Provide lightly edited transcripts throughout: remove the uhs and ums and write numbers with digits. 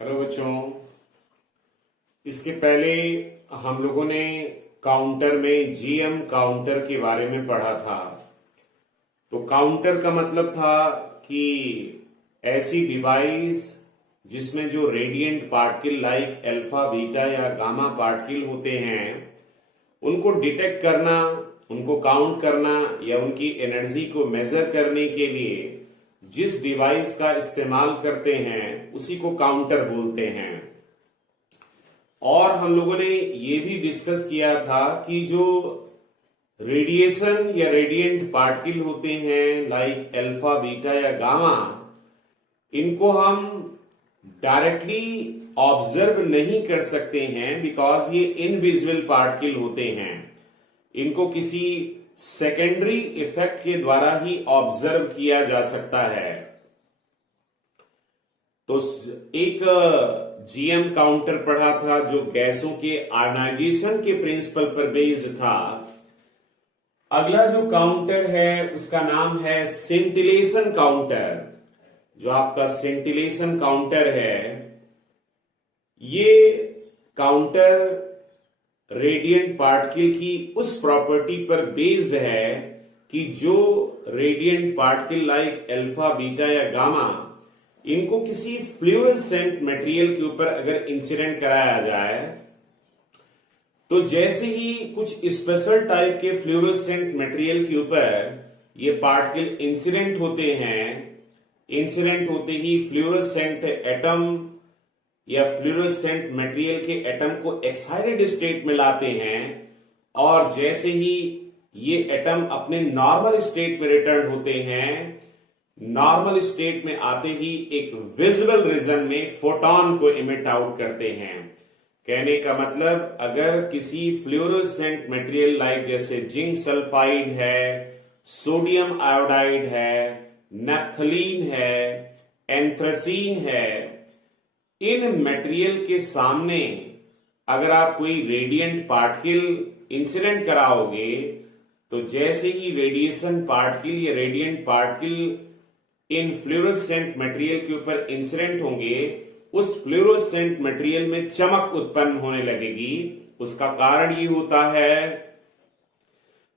Hello बच्चों। इसके पहले हम लोगों ने काउंटर में जीएम काउंटर के बारे में पढ़ा था। तो काउंटर का मतलब था कि ऐसी डिवाइस जिसमें जो radiant particle like alpha beta या गामा पार्टिकल होते हैं उनको डिटेक्ट करना, उनको काउंट करना या उनकी एनर्जी को मेजर करने के लिए जिस डिवाइस का इस्तेमाल करते हैं उसी को काउंटर बोलते हैं। और हम लोगों ने ये भी डिस्कस किया था कि जो रेडिएशन या रेडिएंट पार्टिकल होते हैं लाइक अल्फा बीटा या गामा, इनको हम डायरेक्टली ऑब्जर्व नहीं कर सकते हैं बिकॉज ये इनविजिबल पार्टिकल होते हैं। इनको किसी सेकेंडरी इफेक्ट के द्वारा ही ऑब्जर्व किया जा सकता है। तो एक जीएम काउंटर पढ़ा था जो गैसों के आयनाइजेशन के प्रिंसिपल पर बेस्ड था। अगला जो काउंटर है उसका नाम है सेंटिलेशन काउंटर। जो आपका सेंटिलेशन काउंटर है, ये काउंटर रेडिएंट पार्टिकल की उस प्रॉपर्टी पर बेस्ड है कि जो radiant particle like alpha beta या गामा, इनको किसी फ्लूरोसेंट मटेरियल के ऊपर अगर इंसिडेंट कराया जाए तो जैसे ही कुछ स्पेशल टाइप के फ्लूरोसेंट मटेरियल के ऊपर ये पार्टिकल इंसिडेंट होते हैं, इंसिडेंट होते ही फ्लूरोसेंट एटम या फ्लूरोसेंट मटेरियल के एटम को एक्साइटेड स्टेट में लाते हैं और जैसे ही ये एटम अपने नॉर्मल स्टेट में रिटर्न होते हैं, नॉर्मल स्टेट में आते ही एक विजिबल रीजन में फोटोन को इमिट आउट करते हैं। कहने का मतलब अगर किसी फ्लूरोसेंट मटेरियल लाइक जैसे जिंक सल्फाइड है, सोडियम आयोडाइड है, नैप्थलीन है, एंथ्रासीन है, इन मटेरियल के सामने अगर आप कोई रेडिएंट पार्टिकल इंसिडेंट कराओगे तो जैसे ही रेडिएशन पार्टिकल या radiant particle in fluorescent material के ऊपर इंसिडेंट होंगे, उस फ्लूरोसेंट मटेरियल में चमक उत्पन्न होने लगेगी। उसका कारण ये होता है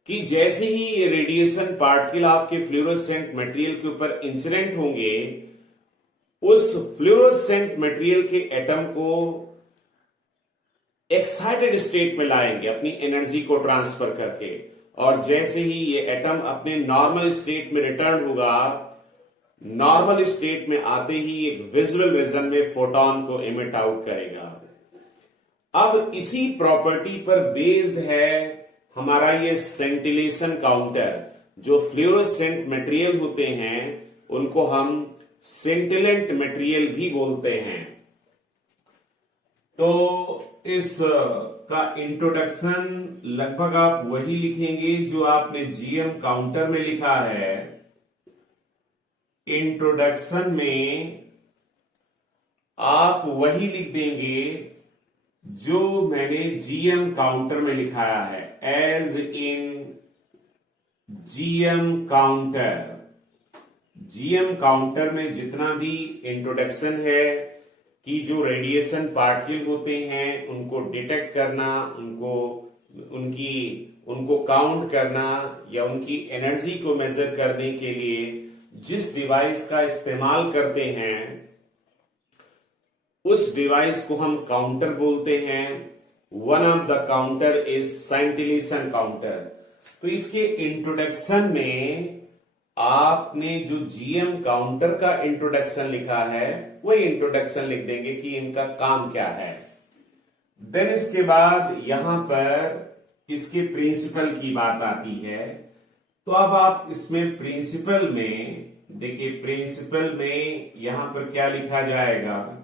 कि जैसे ही ये रेडिएशन पार्टिकल आपके फ्लूरोसेंट मटेरियल के ऊपर इंसिडेंट होंगे, उस फ्लूरोसेंट मटेरियल के एटम को एक्साइटेड स्टेट में लाएंगे अपनी एनर्जी को ट्रांसफर करके, और जैसे ही ये एटम अपने नॉर्मल स्टेट में रिटर्न होगा, नॉर्मल स्टेट में आते ही एक विजुअल रीजन में फोटोन को इमिट आउट करेगा। अब इसी प्रॉपर्टी पर बेस्ड है हमारा ये सेंटिलेशन काउंटर। जो फ्लूरोसेंट मटेरियल होते हैं उनको हम सेंटिलेंट मटेरियल भी बोलते हैं। तो इस का इंट्रोडक्शन लगभग आप वही लिखेंगे जो आपने जीएम काउंटर में लिखा है। इंट्रोडक्शन में आप वही लिख देंगे जो मैंने जीएम काउंटर में लिखाया है, as in GM counter. GM counter में जितना भी इंट्रोडक्शन है कि जो रेडिएशन पार्टिकल होते हैं उनको डिटेक्ट करना, उनको काउंट करना या उनकी एनर्जी को मेजर करने के लिए जिस डिवाइस का इस्तेमाल करते हैं उस डिवाइस को हम काउंटर बोलते हैं। One of the counter is scintillation counter. तो इसके इंट्रोडक्शन में आपने जो जीएम काउंटर का इंट्रोडक्शन लिखा है वही इंट्रोडक्शन लिख देंगे कि इनका काम क्या है। देन इसके बाद यहां पर इसके प्रिंसिपल की बात आती है। तो अब आप इसमें प्रिंसिपल में देखिए, प्रिंसिपल में यहां पर क्या लिखा जाएगा,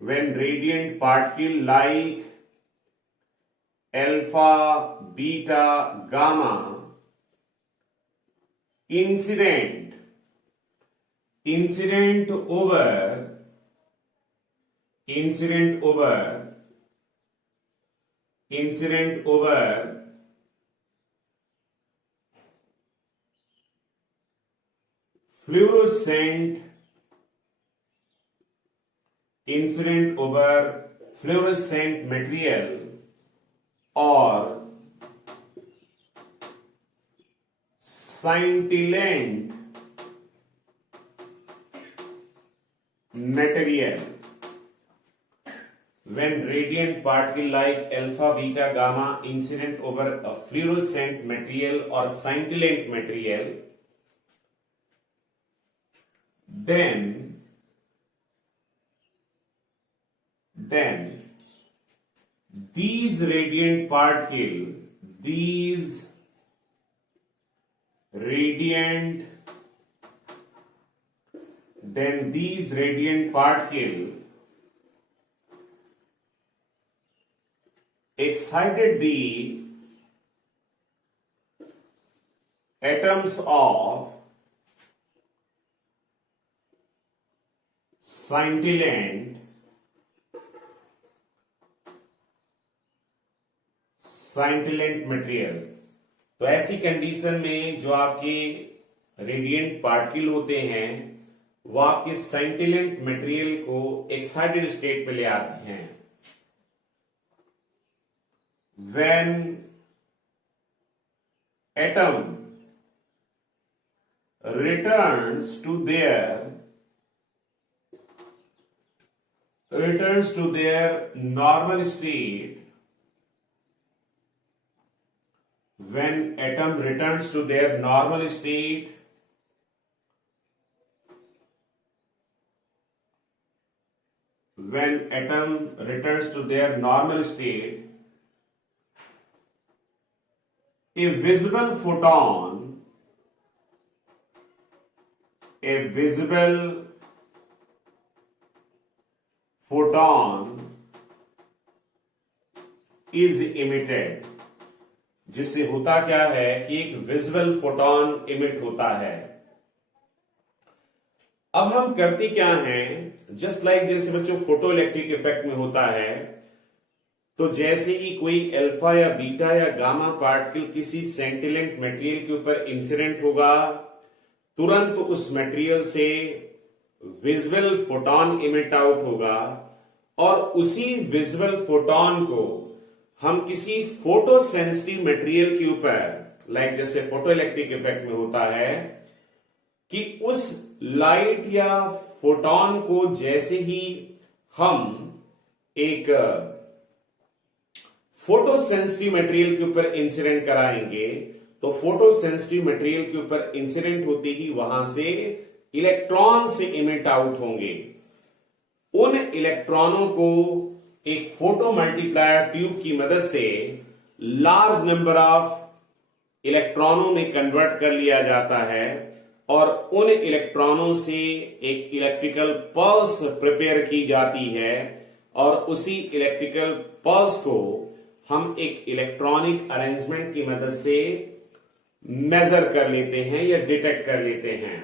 when radiant particle like alpha, beta, gamma incident incident over incident over incident over fluorescent incident over fluorescent material or scintillant material. When radiant particle like alpha, beta, gamma incident over a fluorescent material or scintillant material, then these radiant particle excited the atoms of scintillant material. तो ऐसी condition में जो आपके radiant particle होते हैं वो आपके साइंटिलेंट material को एक्साइटेड स्टेट पे ले आते हैं। When atom returns to their normal state, when atom returns to their normal state, a visible photon is emitted। जिससे होता क्या है कि एक विजिबल फोटोन इमिट होता है। अब हम करते क्या हैं, जस्ट लाइक जैसे बच्चों फोटो इलेक्ट्रिक इफेक्ट में होता है, तो जैसे ही कोई अल्फा या बीटा या गामा पार्टिकल किसी सेंटिलेंट मटेरियल के ऊपर इंसिडेंट होगा, तुरंत उस मटेरियल से विजुअल फोटोन इमिट आउट होगा और उसी विजुअल फोटोन को हम किसी फोटो सेंसिटिव मटेरियल के ऊपर, लाइक जैसे फोटो इलेक्ट्रिक इफेक्ट में होता है कि उस लाइट या फोटोन को जैसे ही हम एक फोटो सेंसिटिव मटेरियल के ऊपर इंसिडेंट कराएंगे, तो फोटो सेंसिटिव मटेरियल के ऊपर इंसिडेंट होते ही वहां से इलेक्ट्रॉन से इमिट आउट होंगे। उन इलेक्ट्रॉनों को एक फोटो मल्टीप्लायर ट्यूब की मदद से लार्ज नंबर ऑफ इलेक्ट्रॉनों में कन्वर्ट कर लिया जाता है और उन इलेक्ट्रॉनों से एक इलेक्ट्रिकल पल्स प्रिपेयर की जाती है और उसी इलेक्ट्रिकल पल्स को हम एक इलेक्ट्रॉनिक अरेंजमेंट की मदद से मेजर कर लेते हैं या डिटेक्ट कर लेते हैं।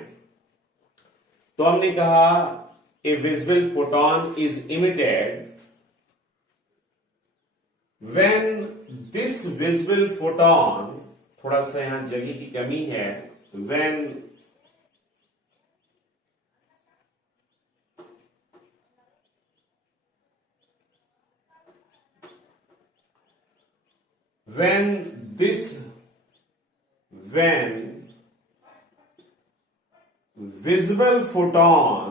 तो हमने कहा a visible photon is emitted when this visible photon, थोड़ा सा यहां जगह की कमी है, when visible photon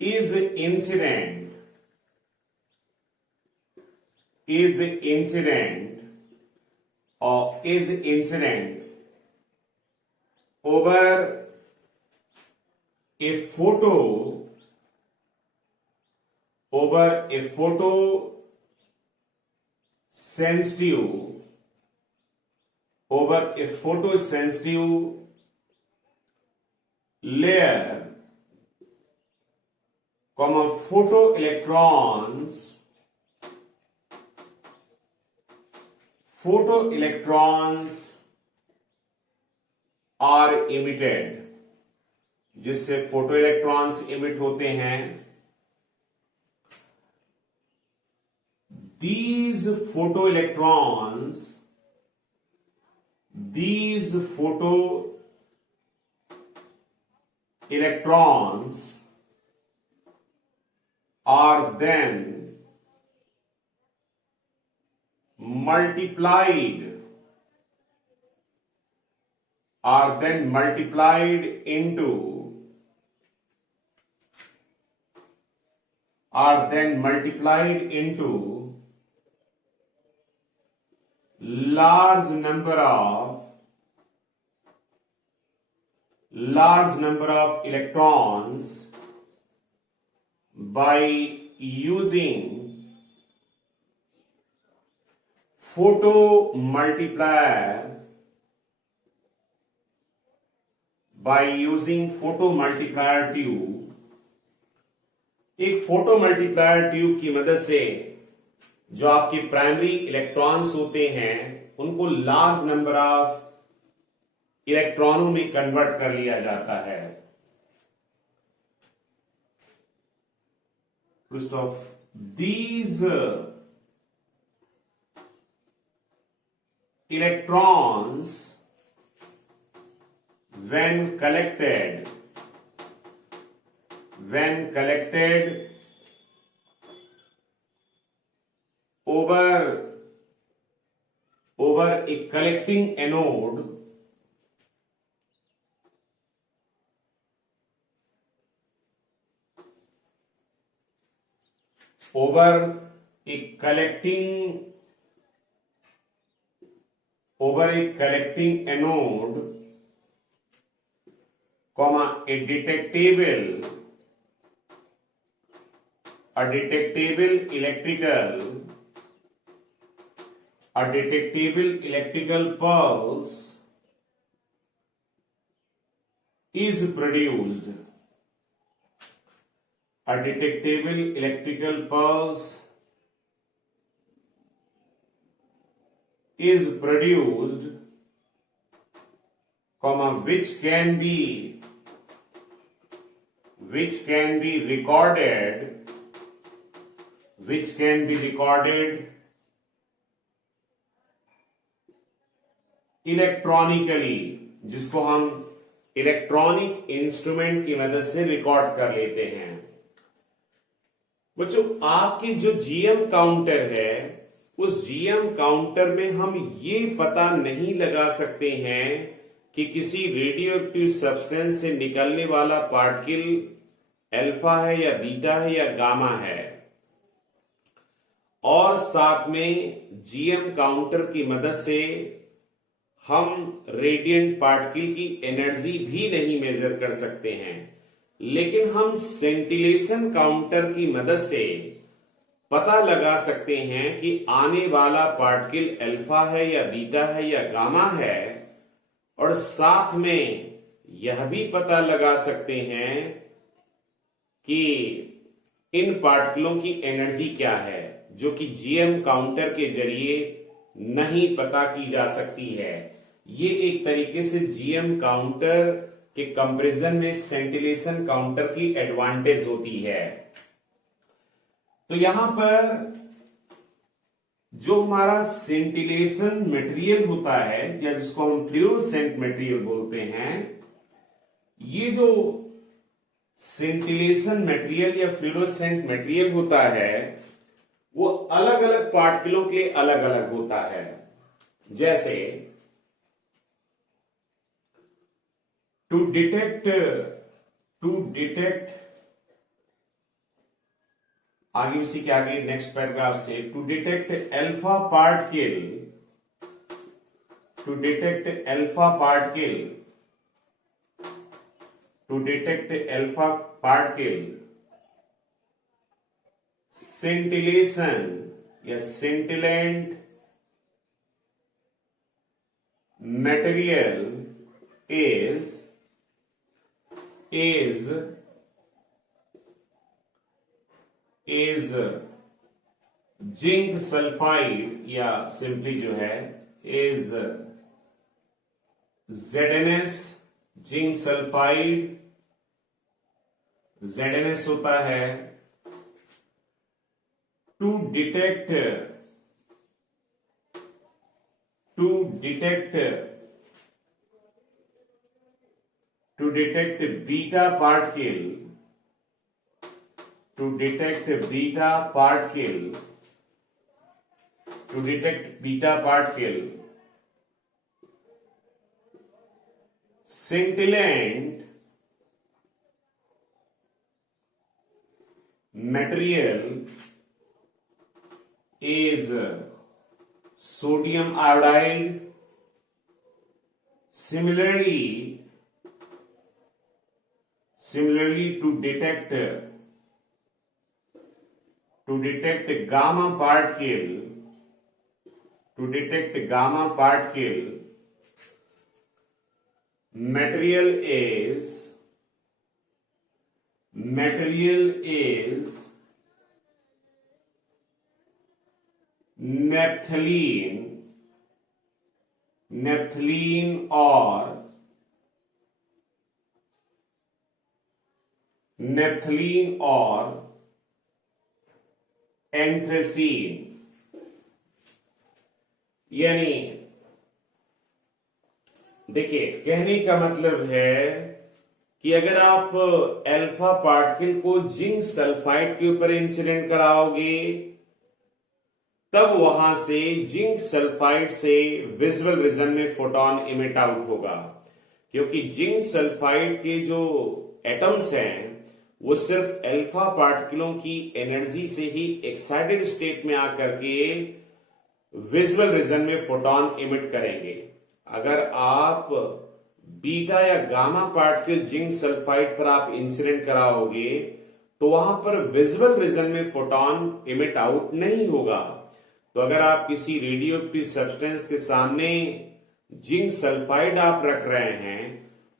is incident over a photo sensitive layer, photoelectrons photo electrons are emitted, जिससे फोटो इलेक्ट्रॉन्स इमिट होते हैं, these photo electrons are then multiplied into large number of electrons by using photomultiplier tube. एक photo multiplier tube की मदद से जो आपके primary electrons होते हैं उनको लार्ज नंबर ऑफ इलेक्ट्रॉनों में कन्वर्ट कर लिया जाता है। Of these electrons when collected over a collecting anode, comma a detectable electrical pulse is produced। A detectable electrical pulse is produced, comma which can be recorded electronically, जिसको हम electronic instrument की मदद से record कर लेते हैं। बच्चों, आपकी जो जीएम काउंटर है उस जीएम काउंटर में हम ये पता नहीं लगा सकते हैं कि किसी रेडियो एक्टिव सब्सटेंस से निकलने वाला पार्टिकल अल्फा है या बीटा है या गामा है, और साथ में जीएम काउंटर की मदद से हम रेडिएंट पार्टिकल की एनर्जी भी नहीं मेजर कर सकते हैं। लेकिन हम सेंटिलेशन काउंटर की मदद से पता लगा सकते हैं कि आने वाला पार्टिकल अल्फा है या बीटा है या गामा है, और साथ में यह भी पता लगा सकते हैं कि इन पार्टिकलों की एनर्जी क्या है, जो कि जीएम काउंटर के जरिए नहीं पता की जा सकती है। ये एक तरीके से जीएम काउंटर के कंपैरिजन में सेंटिलेशन काउंटर की एडवांटेज होती है। तो यहां पर जो हमारा सेंटिलेशन मटेरियल होता है या जिसको हम फ्लोरोसेंट मटेरियल बोलते हैं, ये जो सेंटिलेशन मटेरियल या फ्लोरोसेंट मटेरियल होता है वो अलग अलग पार्टिकलों के लिए अलग अलग होता है। जैसे टू डिटेक्ट आगे, उसी के आगे नेक्स्ट पैराग्राफ से, to detect alpha particle scintillation या scintillant material is zinc sulphide या सिंपली जो है is ZnS, zinc sulphide ZnS होता है to detect beta particle, scintillant material is sodium iodide. Similarly to detect gamma particle, material is naphthalene or anthracene. यानी देखिए, कहने का मतलब है कि अगर आप अल्फा पार्टिकल को जिंक सल्फाइड के ऊपर इंसिडेंट कराओगे तब वहां से जिंक सल्फाइड से विजुअल रीजन में फोटॉन इमिट आउट होगा, क्योंकि जिंक सल्फाइड के जो एटम्स हैं वो सिर्फ अल्फा पार्टिकलों की एनर्जी से ही एक्साइटेड स्टेट में आकर के विजुअल रीजन में फोटॉन इमिट करेंगे। अगर आप बीटा या गामा पार्टिकल जिंक सल्फाइड पर आप इंसिडेंट कराओगे तो वहां पर विजुअल रीजन में फोटॉन इमिट आउट नहीं होगा। तो अगर आप किसी रेडियोएक्टिव सब्सटेंस के सामने जिंक सल्फाइड आप रख रहे हैं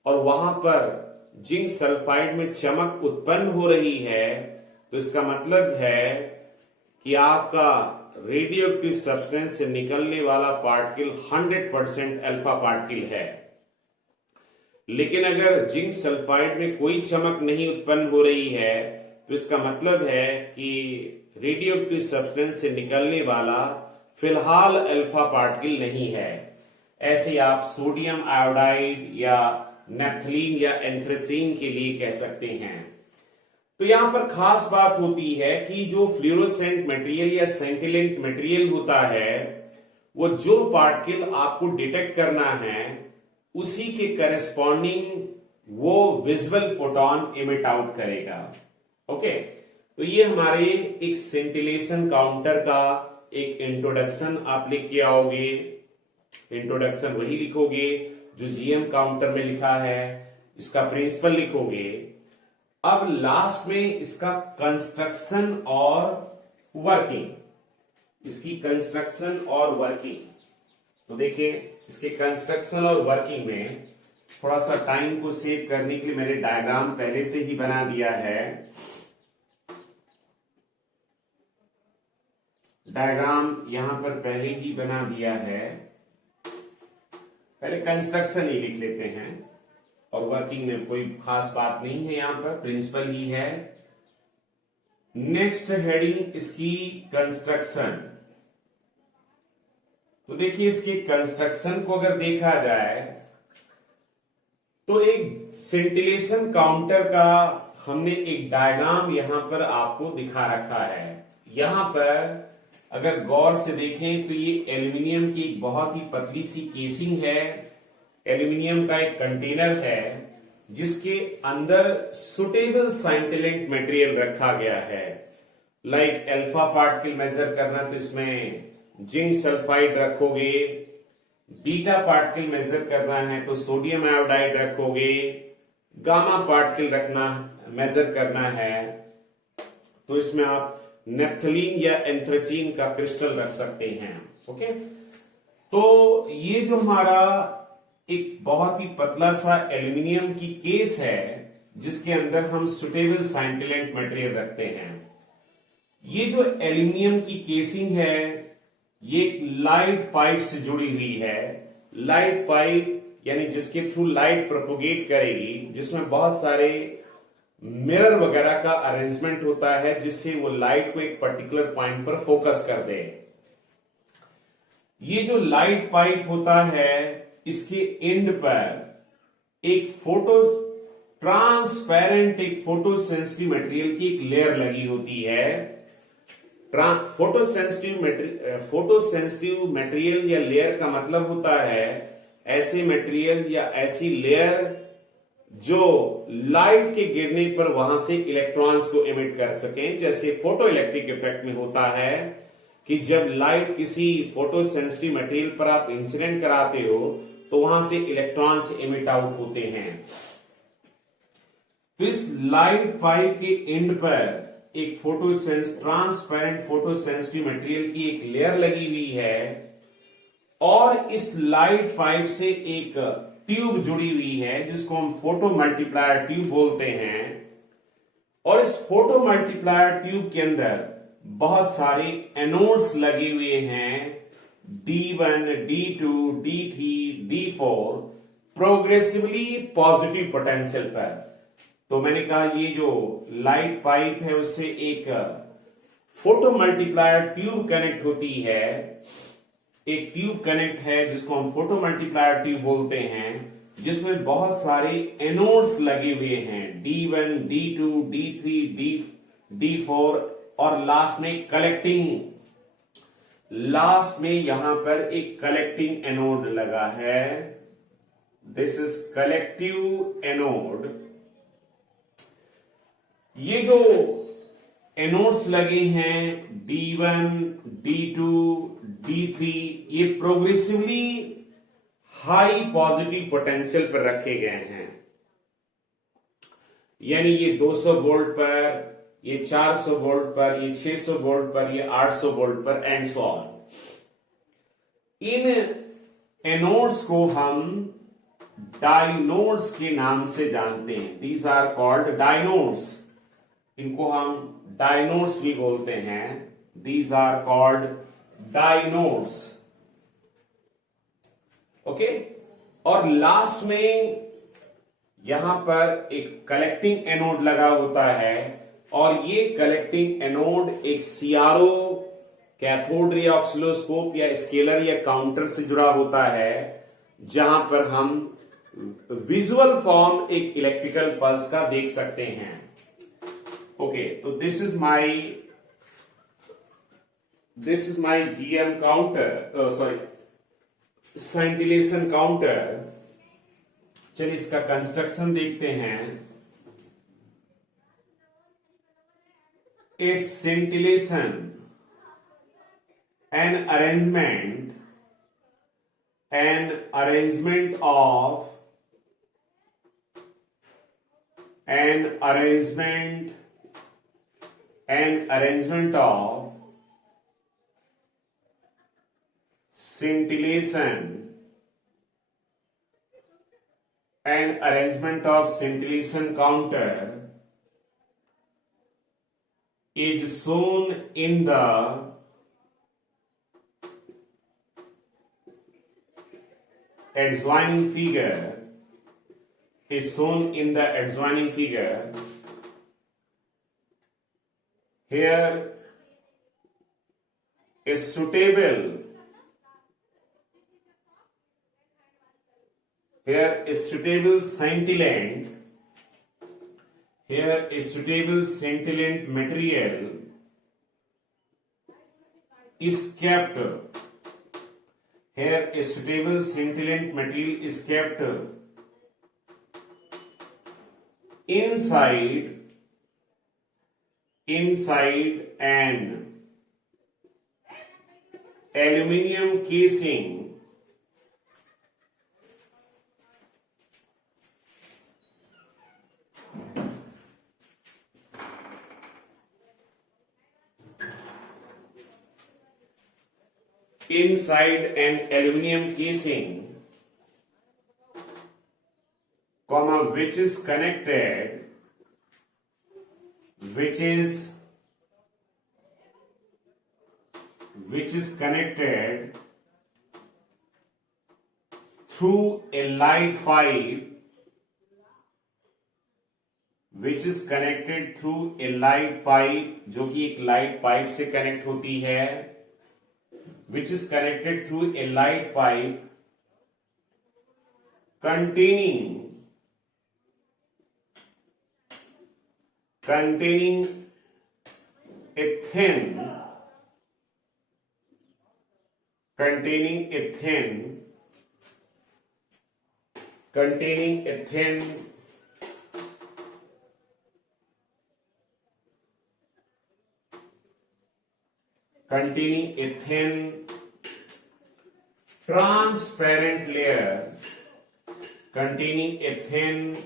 और वहां पर जिंक सल्फाइड में चमक उत्पन्न हो रही है तो इसका मतलब है कि आपका रेडियोएक्टिव सब्सटेंस से निकलने वाला पार्टिकल 100% अल्फा पार्टिकल है। लेकिन अगर जिंक सल्फाइड में कोई चमक नहीं उत्पन्न हो रही है तो इसका मतलब है कि रेडियोएक्टिव सब्सटेंस से निकलने वाला फिलहाल अल्फा पार्टिकल नहीं है। ऐसे आप सोडियम आयोडाइड या नेप्थलीन या एंथ्रेसीन के लिए कह सकते हैं। तो यहां पर खास बात होती है कि जो फ्लोरोसेंट मटेरियल या सेंटिलेंट मटेरियल होता है वो जो पार्टिकल आपको डिटेक्ट करना है उसी के करस्पॉन्डिंग वो विजुअल फोटॉन इमिट आउट करेगा। ओके, तो ये हमारे एक सेंटिलेशन काउंटर का एक इंट्रोडक्शन आप लिख के आओगे। इंट्रोडक्शन वही लिखोगे जो जीएम काउंटर में लिखा है, इसका प्रिंसिपल लिखोगे। अब लास्ट में इसका कंस्ट्रक्शन और वर्किंग, इसकी कंस्ट्रक्शन और वर्किंग। तो देखिए, इसके कंस्ट्रक्शन और वर्किंग में थोड़ा सा टाइम को सेव करने के लिए मैंने डायग्राम पहले से ही बना दिया है। डायग्राम यहां पर पहले ही बना दिया है। पहले कंस्ट्रक्शन ही लिख लेते हैं और वर्किंग में कोई खास बात नहीं है, यहां पर प्रिंसिपल ही है। नेक्स्ट हेडिंग इसकी कंस्ट्रक्शन। तो देखिए, इसके कंस्ट्रक्शन को अगर देखा जाए तो एक सेंटिलेशन काउंटर का हमने एक डायग्राम यहां पर आपको दिखा रखा है। यहां पर अगर गौर से देखें तो ये एल्यूमिनियम की एक बहुत ही पतली सी केसिंग है। एल्यूमिनियम का एक कंटेनर है जिसके अंदर सुटेबल साइंटिलेंट मटेरियल रखा गया है। लाइक अल्फा पार्टिकल मेजर करना तो इसमें जिंक सल्फाइड रखोगे, बीटा पार्टिकल मेजर करना है तो सोडियम आयोडाइड रखोगे, गामा पार्टिकल रखना मेजर करना है तो इसमें आप नेप्थलीन या एंथ्रेसीन का क्रिस्टल रख सकते हैं। ओके, तो ये जो हमारा एक बहुत ही पतला सा एल्यूमिनियम की केस है जिसके अंदर हम सुटेबल साइंटिलेंट मटेरियल रखते हैं। ये जो एल्यूमिनियम की केसिंग है ये लाइट पाइप से जुड़ी हुई है। लाइट पाइप यानी जिसके थ्रू लाइट प्रोपोगेट करेगी, जिसमें बहुत सारे मिरर वगैरह का अरेंजमेंट होता है जिससे वो लाइट को एक पर्टिकुलर पॉइंट पर फोकस कर दे। ये जो लाइट पाइप होता है इसके एंड पर एक ट्रांसपेरेंट एक फोटो सेंसिटिव मटेरियल की एक लेयर लगी होती है। फोटो सेंसिटिव मटेरियल या लेयर का मतलब होता है ऐसे मटेरियल या ऐसी लेयर जो लाइट के गिरने पर वहां से इलेक्ट्रॉन्स को एमिट कर सकें। जैसे फोटो इलेक्ट्रिक इफेक्ट में होता है कि जब लाइट किसी फोटो सेंसिटिव मटेरियल पर आप इंसिडेंट कराते हो तो वहां से इलेक्ट्रॉन्स एमिट आउट होते हैं। तो इस लाइट पाइप के एंड पर एक ट्रांसपेरेंट फोटो सेंसिटिव मटेरियल की एक लेयर लगी हुई है और इस लाइट पाइप से एक ट्यूब जुड़ी हुई है जिसको हम फोटो मल्टीप्लायर ट्यूब बोलते हैं। और इस फोटो मल्टीप्लायर ट्यूब के अंदर बहुत सारे एनोड्स लगे हुए हैं, D1, D2, D3, D4 progressively positive potential पर। तो मैंने कहा ये जो लाइट पाइप है उससे एक फोटो मल्टीप्लायर ट्यूब कनेक्ट होती है। एक ट्यूब कनेक्ट है जिसको हम फोटो मल्टीप्लायर ट्यूब बोलते हैं, जिसमें बहुत सारे एनोड्स लगे हुए हैं, D1, D2, D3, D4 और लास्ट में यहां पर एक कलेक्टिंग एनोड लगा है। This is collective anode. ये जो एनोड्स लगे हैं D1, D2, D3 ये प्रोग्रेसिवली हाई पॉजिटिव पोटेंशियल पर रखे गए हैं। यानी ये 200 वोल्ट पर, ये 400 वोल्ट पर, ये 600 वोल्ट पर, ये 800 वोल्ट पर एंड सो ऑन। इन एनोड्स को हम डायनोड्स के नाम से जानते हैं। These are called dynodes. इनको हम डायनोड्स भी बोलते हैं। These are called dynodes. Okay. और लास्ट में यहां पर एक कलेक्टिंग एनोड लगा होता है और ये कलेक्टिंग एनोड एक सीआरओ, कैथोड रे ऑक्सिलोस्कोप या स्केलर या काउंटर से जुड़ा होता है, जहां पर हम विजुअल फॉर्म एक इलेक्ट्रिकल पल्स का देख सकते हैं। ओके, तो this is my GM counter, sorry scintillation counter. चलिए इसका कंस्ट्रक्शन देखते हैं। ए scintillation, an arrangement of scintillation, an arrangement of scintillation counter is shown in the adjoining figure. Here a suitable scintillant material is kept. Here a suitable scintillant material is kept inside an aluminium casing which is connected which is connected through a light pipe, which is connected through a light pipe, जो कि एक light pipe से connect होती है, which is connected through a light pipe containing a thin transparent layer, containing a thin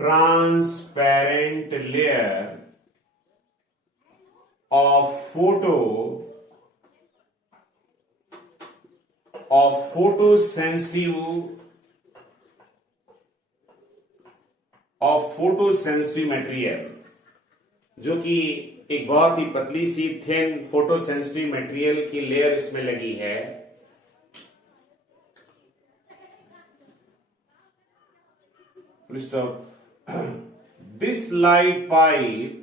transparent layer of photosensitive material, जो कि एक बहुत ही पतली सी थिन फोटोसेंसिटिव मटेरियल की लेयर इसमें लगी है। This light pipe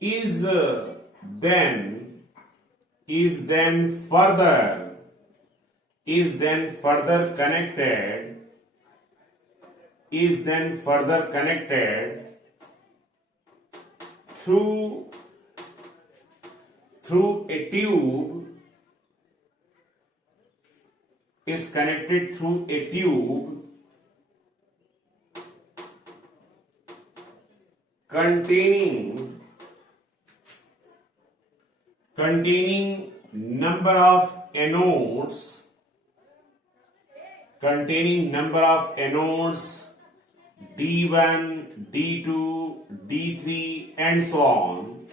is then further connected through a tube, is connected through a tube containing number of anodes, D1, D2, D3 and so on,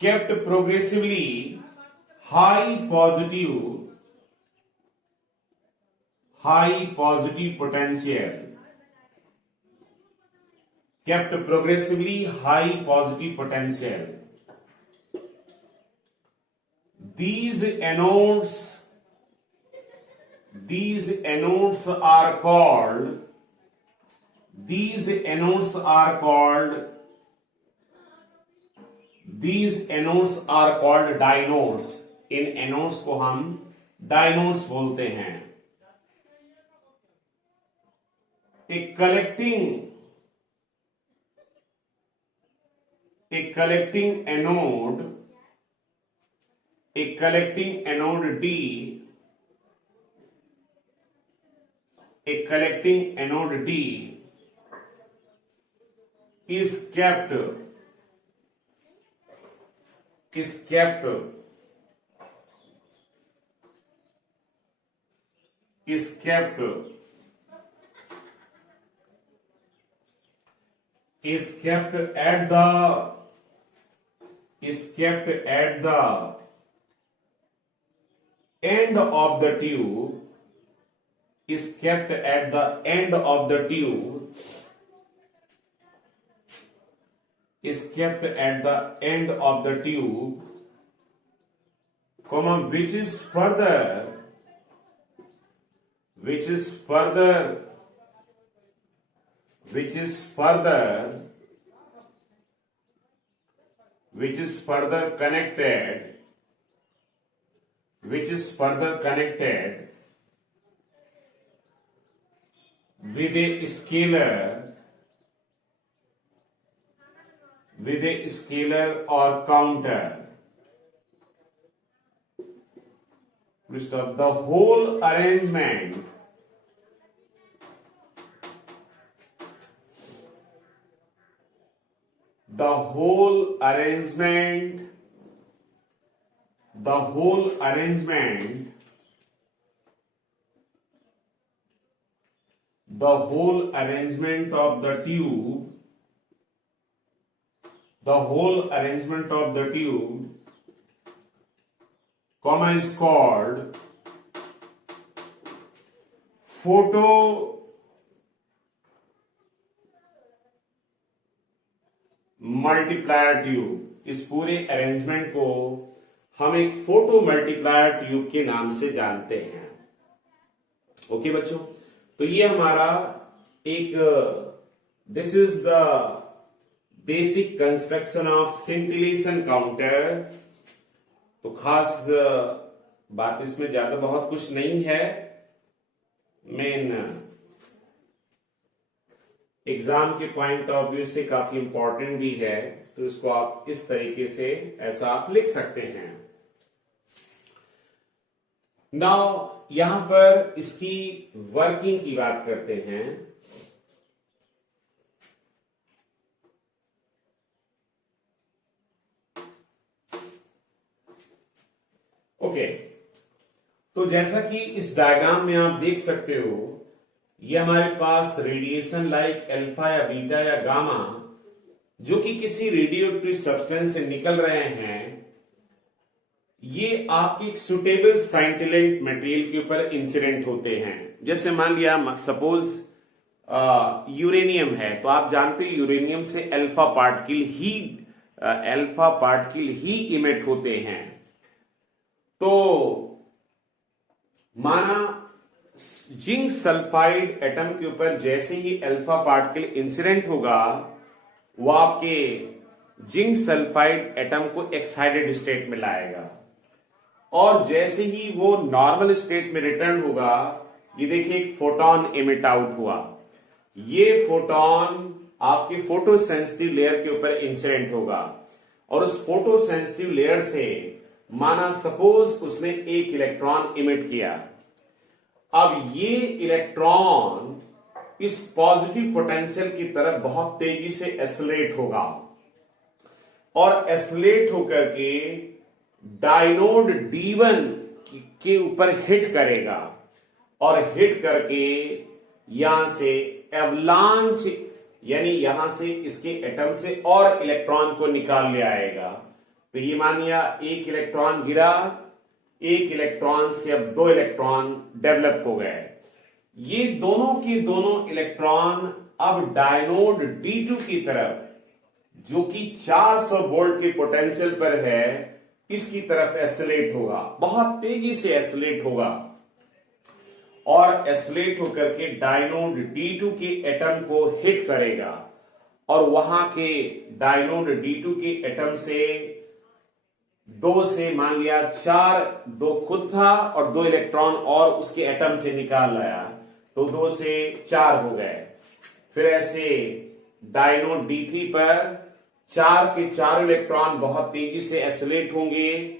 kept progressively high positive potential, kept progressively high positive potential. These anodes are called dynodes. इन anodes को हम डायनोड्स बोलते हैं। A collecting anode D is kept at the end of the tube, which is further connected with a scalar or counter. The whole arrangement the whole arrangement of the tube, comma, is called photo multiplier tube. इस पूरे arrangement को हम एक photo multiplier tube के नाम से जानते हैं। ओके बच्चों, तो ये हमारा एक this is the basic construction of scintillation counter. तो खास बात इसमें ज्यादा बहुत कुछ नहीं है, मेन एग्जाम के पॉइंट ऑफ व्यू से काफी इंपॉर्टेंट भी है, तो इसको आप इस तरीके से ऐसा आप लिख सकते हैं। नाउ यहां पर इसकी वर्किंग की बात करते हैं। ओके, तो जैसा कि इस डायग्राम में आप देख सकते हो, ये हमारे पास रेडिएशन लाइक अल्फा या बीटा या गामा जो कि किसी रेडियोएक्टिव सब्सटेंस से निकल रहे हैं, ये आपके सुटेबल साइंटिलेंट मटेरियल के ऊपर इंसिडेंट होते हैं। जैसे मान लिया सपोज यूरेनियम है, तो आप जानते हैं यूरेनियम से अल्फा पार्टिकल ही इमिट होते हैं। तो माना जिंक सल्फाइड एटम के ऊपर जैसे ही अल्फा पार्टिकल इंसिडेंट होगा, वो आपके जिंक सल्फाइड एटम को एक्साइटेड स्टेट में लाएगा, और जैसे ही वो नॉर्मल स्टेट में रिटर्न होगा, ये देखिए एक फोटोन इमिट आउट हुआ। ये फोटोन आपके फोटो सेंसिटिव लेयर के ऊपर इंसिडेंट होगा, और उस फोटो सेंसिटिव लेयर से माना सपोज उसने एक इलेक्ट्रॉन इमिट किया। अब ये इलेक्ट्रॉन इस पॉजिटिव पोटेंशियल की तरफ बहुत तेजी से एक्सेलरेट होगा, और एक्सेलरेट होकर के डायनोड D1 के ऊपर हिट करेगा, और हिट करके यहां से एवलांच यानी यहां से इसके एटम से और इलेक्ट्रॉन को निकाल ले आएगा। तो ये मान लिया एक इलेक्ट्रॉन गिरा, एक इलेक्ट्रॉन से अब दो इलेक्ट्रॉन डेवलप हो गए। ये दोनों के दोनों इलेक्ट्रॉन अब डायनोड D2 की तरफ, जो कि 400 वोल्ट के पोटेंशियल पर है, इसकी तरफ एक्सेलरेट होगा, बहुत तेजी से एक्सेलरेट होगा, और एक्सेलरेट होकर के डायनोड D2 के एटम को हिट करेगा, और वहां के डायनोड D2 के एटम से दो से मान लिया 4, दो खुद था और दो इलेक्ट्रॉन और उसके एटम से निकाल लाया, तो 2 से 4 हो गए। फिर ऐसे डायनोड D3 पर 4 के 4 इलेक्ट्रॉन बहुत तेजी से एक्सेलरेट होंगे,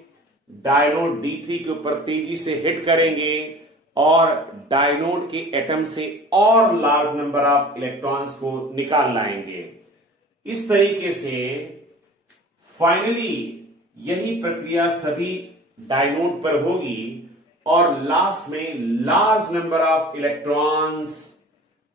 डायनोड D3 के ऊपर तेजी से हिट करेंगे, और डायनोड के एटम से और लार्ज नंबर ऑफ इलेक्ट्रॉन्स को निकाल लाएंगे। इस तरीके से फाइनली यही प्रक्रिया सभी डायनोड पर होगी, और लास्ट में लार्ज नंबर ऑफ इलेक्ट्रॉन्स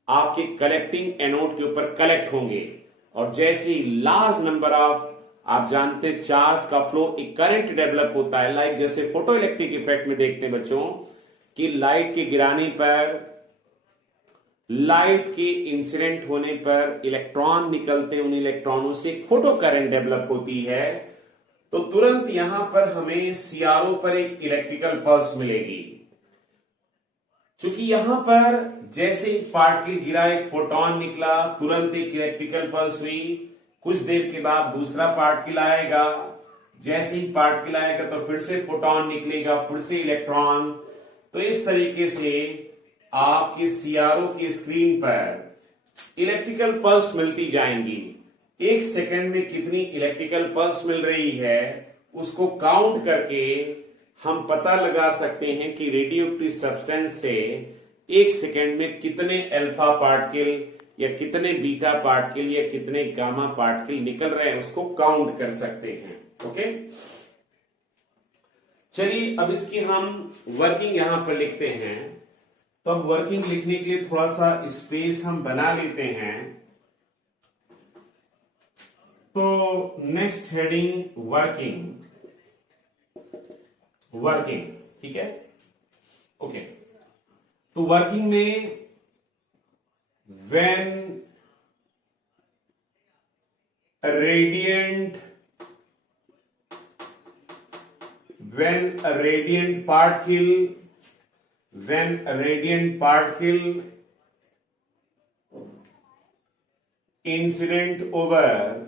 आपके कलेक्टिंग एनोड के ऊपर कलेक्ट होंगे, और जैसे ही लार्ज नंबर ऑफ, आप जानते हैं चार्ज का फ्लो, एक करंट डेवलप होता है, लाइक जैसे फोटो इलेक्ट्रिक इफेक्ट में देखते हैं बच्चों कि लाइट के गिराने पर, लाइट के इंसिडेंट होने पर इलेक्ट्रॉन निकलते हैं, उन इलेक्ट्रॉनों से एक फोटो करंट डेवलप होती है। तो तुरंत यहां पर हमें सीआरओ पर एक इलेक्ट्रिकल पल्स मिलेगी, क्योंकि यहां पर जैसे ही पार्टिकल गिरा, एक फोटोन निकला, तुरंत एक इलेक्ट्रिकल पल्स हुई। कुछ देर के बाद दूसरा पार्टिकल आएगा, जैसे ही पार्टिकल आएगा तो फिर से फोटोन निकलेगा, फिर से इलेक्ट्रॉन। तो इस तरीके से आपके सीआरओ की स्क्रीन पर इलेक्ट्रिकल पल्स मिलती जाएंगी। एक सेकंड में कितनी इलेक्ट्रिकल पल्स मिल रही है, उसको काउंट करके हम पता लगा सकते हैं कि रेडियोएक्टिव सब्सटेंस से एक सेकंड में कितने अल्फा पार्टिकल या कितने बीटा पार्टिकल या कितने गामा पार्टिकल निकल रहे हैं, उसको काउंट कर सकते हैं। ओके, चलिए अब इसकी हम वर्किंग यहां पर लिखते हैं। तो अब वर्किंग लिखने के लिए थोड़ा सा स्पेस हम बना लेते हैं। तो नेक्स्ट हेडिंग वर्किंग, वर्किंग, ठीक है, ओके। तो वर्किंग में when radiant when a radiant particle incident over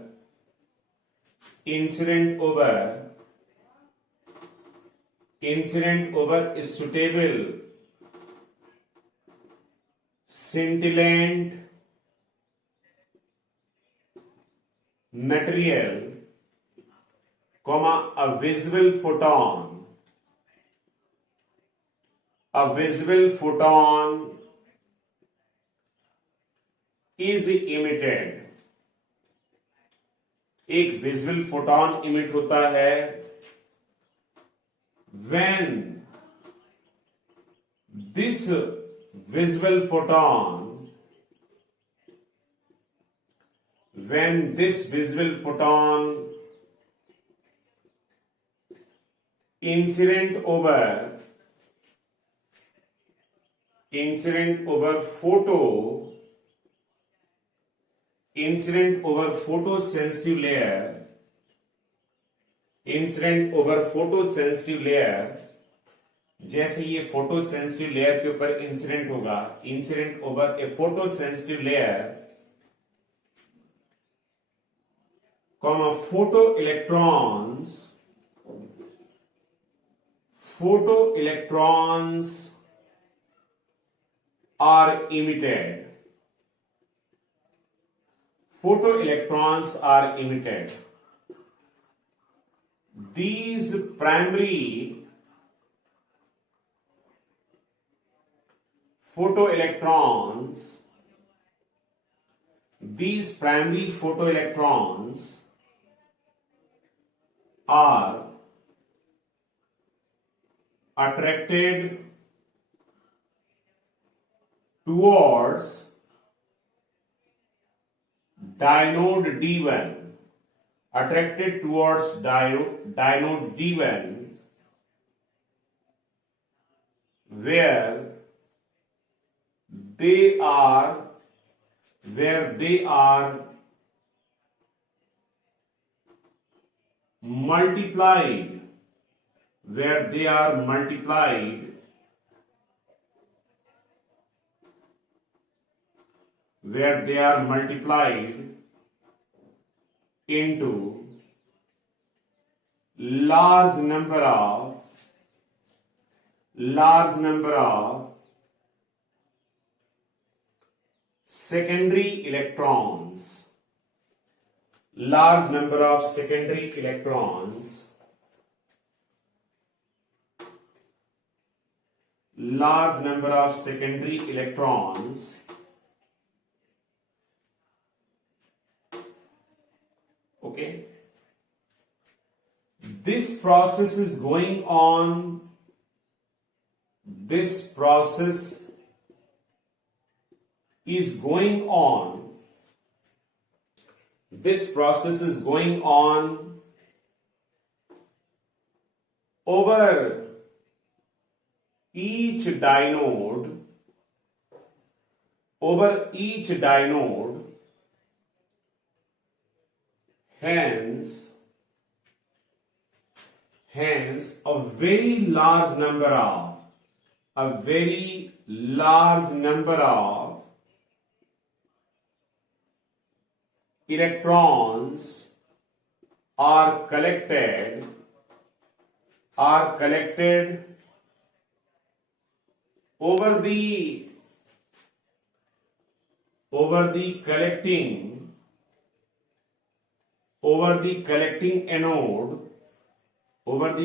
a suitable scintillant material, a visible photon is emitted। एक विजिबल फोटॉन इमिट होता है when this visible photon incident over photosensitive layer, जैसे ये photosensitive layer के ऊपर incident होगा, incident over A photosensitive layer, comma photo electrons are emitted। Photoelectrons are emitted। These primary photoelectrons are attracted towards dynode D1, where they are multiplied into large number of secondary electrons, okay। This process is going on over each dynode, hence a very large number of electrons are collected over the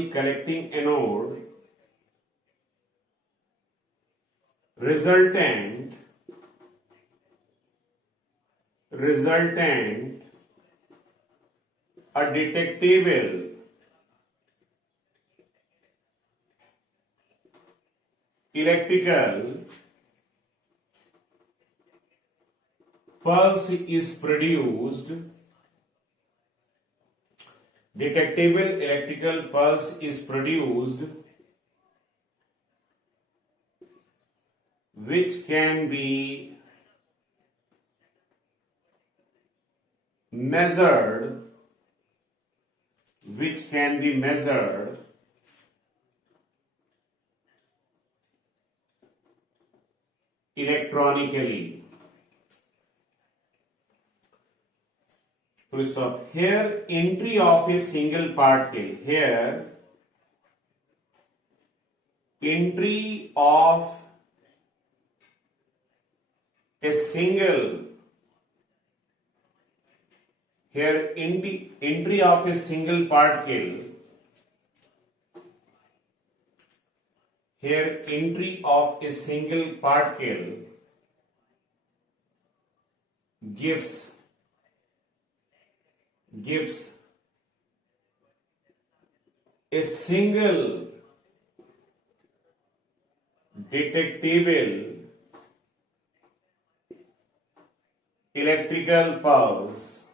collecting anode, resultant a detectable electrical pulse is produced, detectable electrical pulse is produced, which can be measured, electronically. Full stop. Here entry of a single particle, entry of a single, entry of a single particle, gives a single detectable electrical pulse.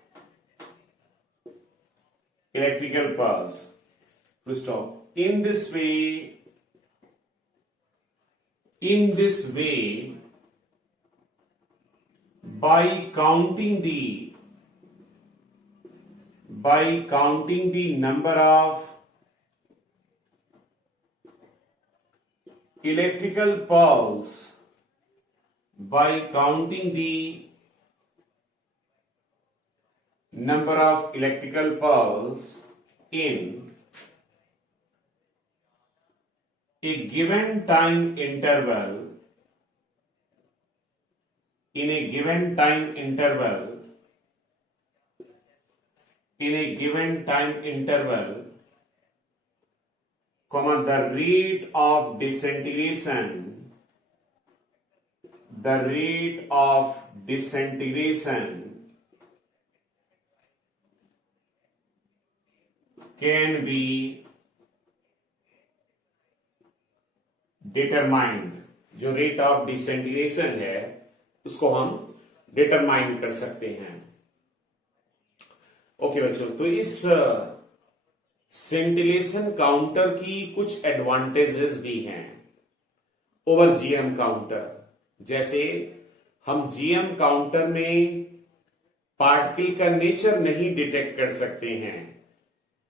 Full stop. In this way, by counting the number of electrical pulse, in a given time interval, comma, the rate of disintegration can be determined. जो rate of disintegration है उसको हम determine कर सकते हैं. Okay बच्चों, तो इस सेंटिलेशन काउंटर की कुछ एडवांटेजेस भी हैं ओवर जीएम काउंटर. जैसे हम जीएम काउंटर में पार्टिकल का नेचर नहीं डिटेक्ट कर सकते हैं,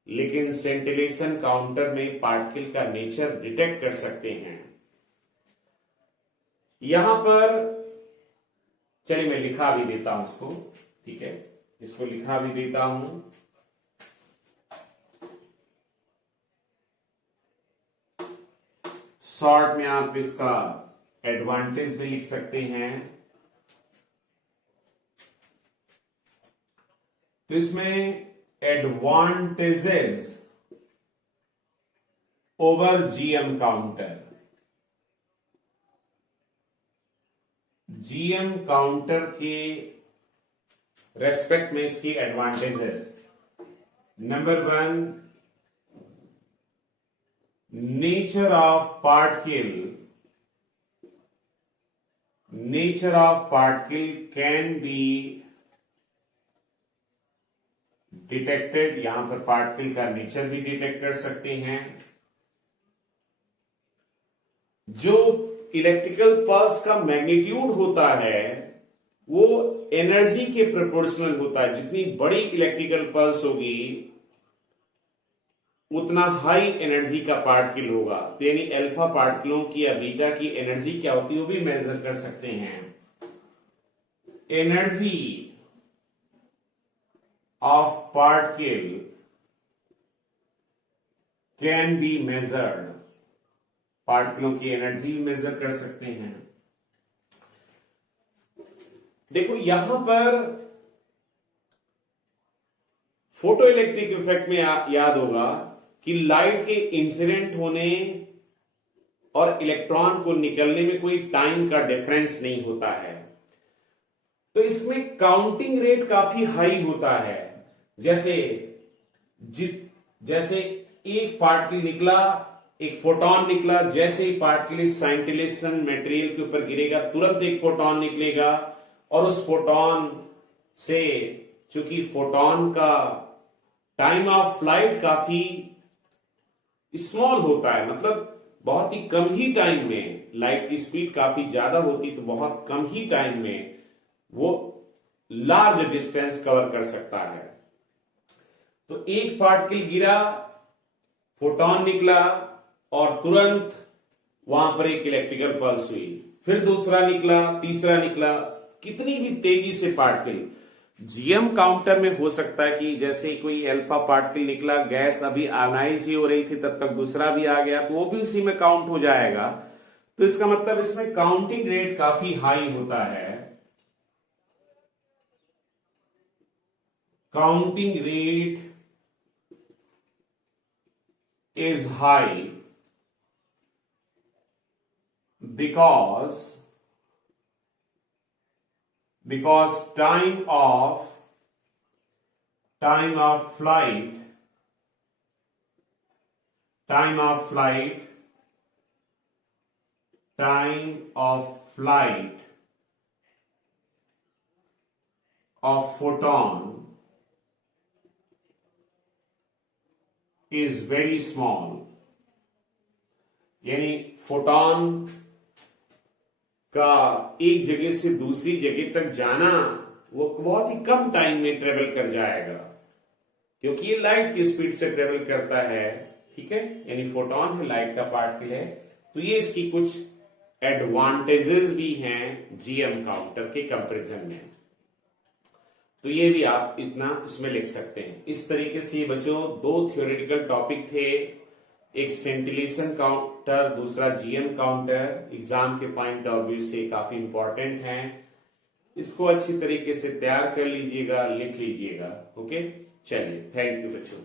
लेकिन सेंटिलेशन काउंटर में पार्टिकल का नेचर डिटेक्ट कर सकते हैं. यहां पर चलिए मैं लिखा भी देता हूं इसको. ठीक है, इसको लिखा भी देता हूं. शॉर्ट में आप इसका एडवांटेज भी लिख सकते हैं. तो इसमें advantages over GM counter. GM counter के रेस्पेक्ट में इसकी advantages. Number 1, nature of particle can be detected. यहां पर पार्टिकल का नेचर भी डिटेक्ट कर सकते हैं. जो इलेक्ट्रिकल पल्स का मैग्नीट्यूड होता है वो एनर्जी के प्रोपोर्शनल होता है. जितनी बड़ी इलेक्ट्रिकल पल्स होगी उतना हाई एनर्जी का पार्टिकल होगा. तो यानी अल्फा पार्टिकलों की या बीटा की एनर्जी क्या होती है वो भी मेजर कर सकते हैं. Energy of particle can be measured. पार्टिकलों की एनर्जी भी मेजर कर सकते हैं. देखो यहां पर फोटो इलेक्ट्रिक इफेक्ट में याद होगा कि लाइट के इंसिडेंट होने और इलेक्ट्रॉन को निकलने में कोई टाइम का डिफरेंस नहीं होता है. तो इसमें काउंटिंग रेट काफी हाई होता है. जैसे एक पार्टिकल निकला, एक फोटॉन निकला, जैसे ही पार्टिकल इस साइंटिलेशन मटेरियल के ऊपर गिरेगा तुरंत एक फोटॉन निकलेगा और उस फोटॉन से, चूंकि फोटॉन का टाइम ऑफ फ्लाइट काफी स्मॉल होता है, मतलब बहुत ही कम ही टाइम में, लाइट की स्पीड काफी ज्यादा होती तो बहुत कम ही टाइम में वो लार्ज डिस्टेंस कवर कर सकता है। तो एक पार्टिकल गिरा, फोटॉन निकला और तुरंत वहां पर एक इलेक्ट्रिकल पल्स हुई, फिर दूसरा निकला, तीसरा निकला, कितनी भी तेजी से पार्टिकल। जीएम काउंटर में हो सकता है कि जैसे कोई अल्फा पार्टिकल निकला, गैस अभी आयोनाइज ही हो रही थी, तब तक दूसरा भी आ गया, तो वो भी उसी में काउंट हो जाएगा। तो इसका मतलब इसमें काउंटिंग रेट काफी हाई होता है। Counting rate is high because time of flight of photon is very small, यानी फोटॉन का एक जगह से दूसरी जगह तक जाना वो बहुत ही कम टाइम में ट्रेवल कर जाएगा, क्योंकि ये लाइट की स्पीड से ट्रेवल करता है। ठीक है, यानी फोटॉन है, लाइट का पार्टिकल है। तो ये इसकी कुछ एडवांटेजेस भी हैं जीएम काउंटर के कंपैरिजन में। तो ये भी आप इतना इसमें लिख सकते हैं। इस तरीके से बच्चों दो थ्योरेटिकल टॉपिक थे, एक सेंटिलेशन काउंटर, दूसरा जीएम काउंटर, एग्जाम के पॉइंट ऑफ व्यू से काफी इंपॉर्टेंट हैं। इसको अच्छी तरीके से तैयार कर लीजिएगा, लिख लीजिएगा। ओके, चलिए, थैंक यू बच्चों।